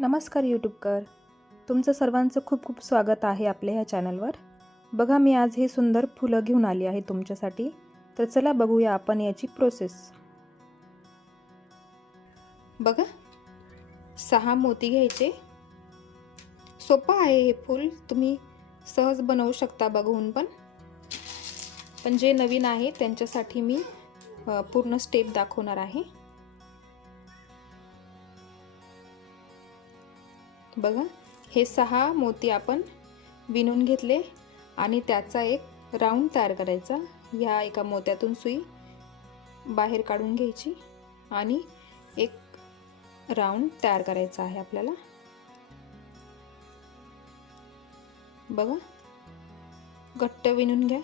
नमस्कार यूट्यूबकर. तुमचं सर्वांचं खूप खूप स्वागत आहे आपल्या ह्या चॅनलवर. बघा मी आज हे सुंदर फुलं घेऊन आली आहे तुमच्यासाठी. तर चला बघूया आपण याची प्रोसेस बघा सहा मोती घ्यायचे. सोपं आहे हे फूल. तुम्ही सहज बनवू शकता बघून पण. पण जे नवीन आहे त्यांच्यासाठी मी पूर्ण स्टेप दाखवणार आहे. बघा हे सहा मोती आपण विणून घेतले आणि त्याचा एक राऊंड तयार करायचा. ह्या एका मोत्यातून सुई बाहेर काढून घ्यायची आणि एक राऊंड तयार करायचा आहे आपल्याला. बघा घट्ट विणून घ्या.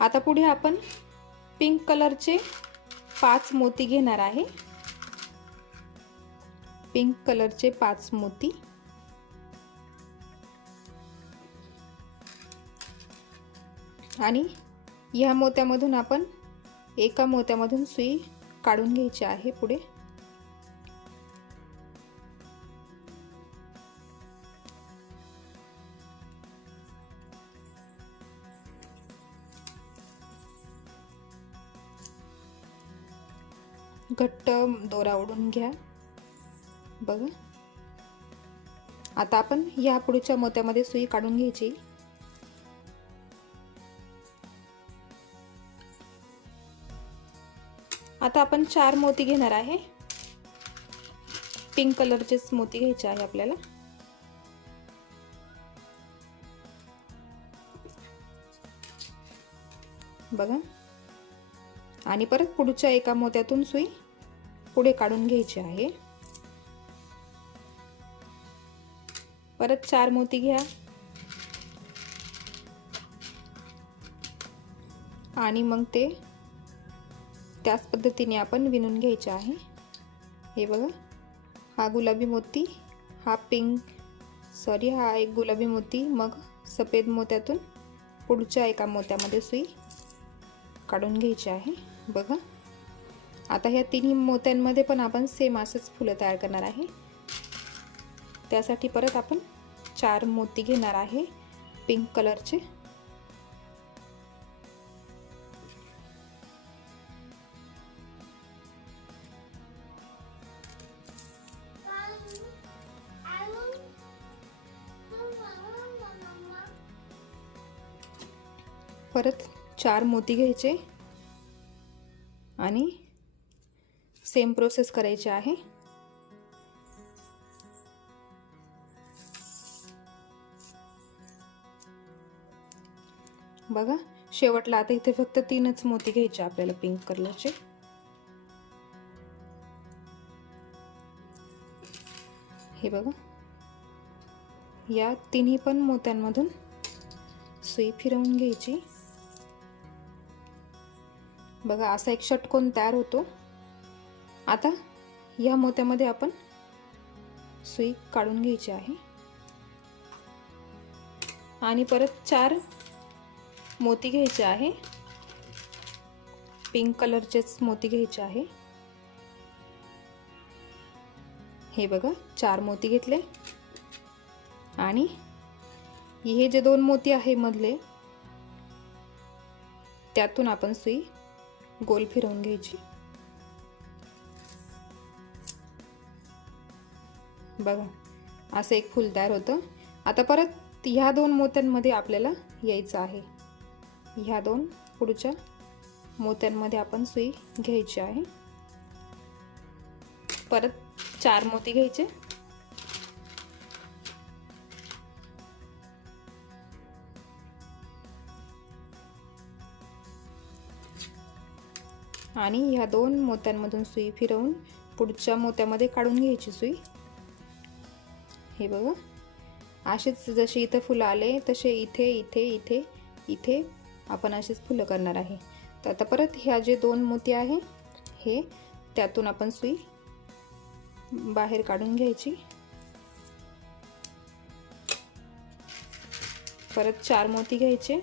आता पुढे आपण पिंक कलरचे पाच मोती घेणार आहे. पिंक कलरचे पाच मोती. आणि ह्या मोत्यामधून आपण एका मोत्यामधून सुई काढून घ्यायची आहे पुढे. घट्ट दोरा ओढून घ्या. बघा. आता आपण ह्या पुढच्या मोत्यामध्ये सुई काढून घ्यायची. आता आपण चार मोती घेणार आहे. पिंक कलरचेच मोती घ्यायचे आहे आपल्याला. बघा. आणि परत पुढच्या एका मोत्यातून सुई पुढे काढून घ्यायची आहे. परत चार मोती घ्या. आणि मग ते त्याच पद्धतीने आपण विणून घ्यायचे आहे. हे बघा हा गुलाबी मोती हा पिंक सॉरी हा एक गुलाबी मोती मग सफेद मोत्यातून पुढच्या एका मोत्यामध्ये सुई काढून घ्यायची आहे. बघा आता ह्या तिन्ही मोत्यांमध्ये पण आपण सेम असंच फुलं तयार करणार आहे. त्यासाठी परत आपण चार मोती घेणार आहे पिंक कलरचे परत चार मोती घ्यायचे आणि सेम प्रोसेस करायची आहे. बघा शेवटला आता इथे फक्त तीनच मोती घ्यायचे आपल्याला पिंक कलरचे हे बघा. या तिन्ही पण मोत्यांमधून सुई फिरवून घ्यायची. बघा असा एक षटकोन तयार होतो. आता या मोत्यामध्ये आपण सुई काढून घ्यायची आहे. आणि परत चार मोती घ्यायचे आहे. पिंक कलरचेच मोती घ्यायचे आहे. हे बघा चार मोती घेतले. आणि हे जे दोन मोती आहे मधले त्यातून आपण सुई गोल फिरवून घ्यायची. बघा असं एक फुल तयार होतं. आता परत ह्या दोन मोत्यांमध्ये आपल्याला यायचं आहे. ह्या दोन पुढच्या मोत्यांमध्ये आपण सुई घ्यायची आहे. परत चार मोती घ्यायचे. आणि ह्या दोन मोत्यांमधून सुई फिरवून पुढच्या मोत्यामध्ये काढून घ्यायची सुई. हे बघा. असेच जसे इथं फुलं आले तसे इथे इथे इथे इथे आपण असेच फुलं करणार आहे. तर आता परत ह्या जे दोन मोती आहे हे त्यातून आपण सुई बाहेर काढून घ्यायची. परत चार मोती घ्यायचे.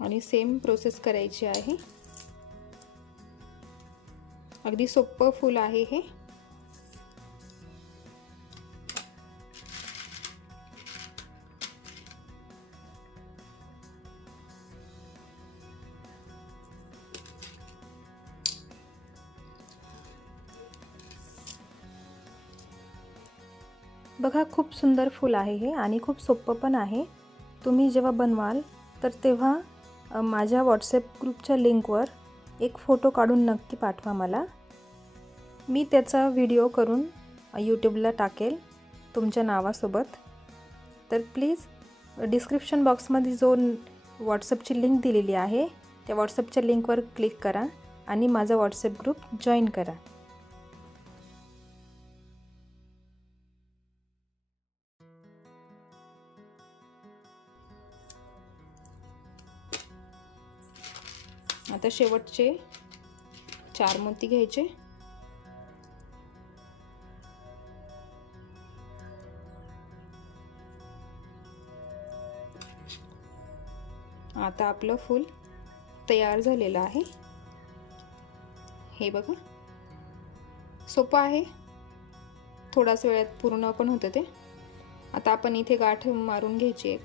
आणि सेम प्रोसेस करायची आहे. अगदी सोपं फूल आहे हे. बघा खूप सुंदर फूल आहे हे आणि खूप सोपं पण आहे. तुम्ही जेव्हा बनवाल तर तेव्हा माझ्या व्हॉट्सॲप ग्रुपच्या लिंकवर एक फोटो काढून नक्की पाठवा मला. मी त्याचा व्हिडिओ करून यूट्यूबला टाकेल तुमच्या नावासोबत. तर प्लीज डिस्क्रिप्शन बॉक्समध्ये जो व्हॉट्सअपची लिंक दिलेली आहे त्या व्हॉट्सअपच्या लिंकवर क्लिक करा आणि माझा व्हॉट्सअप ग्रुप जॉईन करा. आता शेवटचे चार मोती घ्यायचे. आता आपलं फूल तयार झालेलं आहे. हे बघा. सोपं आहे. थोडाच वेळात पूर्ण पण होतं ते. आता आपण इथे गाठ मारून घ्यायची एक.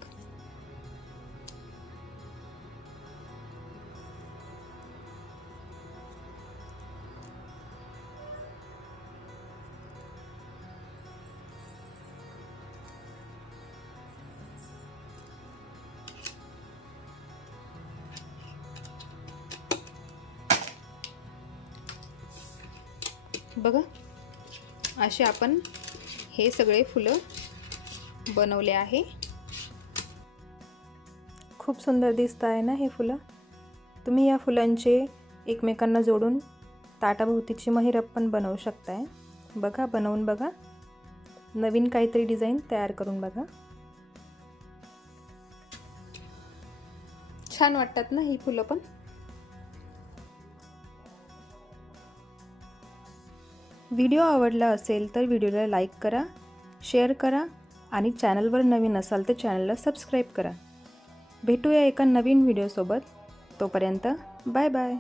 बघा. असे आपण हे सगळे फुलं बनवले आहे. खूप सुंदर दिसत आहे ना हे फुलं? तुम्ही या फुलांचे एकमेकांना जोडून ताटाभोवतीची महिरप पण बनवू शकताय. बघा बनवून बघा. नवीन काहीतरी डिझाईन तयार करून बघा. छान वाटतात ना ही फुलं पण? व्हिडिओ आवडला असेल तर व्हिडिओला लाईक करा शेअर करा आणि चॅनलवर नवीन असाल तर चॅनलला सबस्क्राईब करा. भेटूया एका नवीन व्हिडिओसोबत. तोपर्यंत बाय बाय.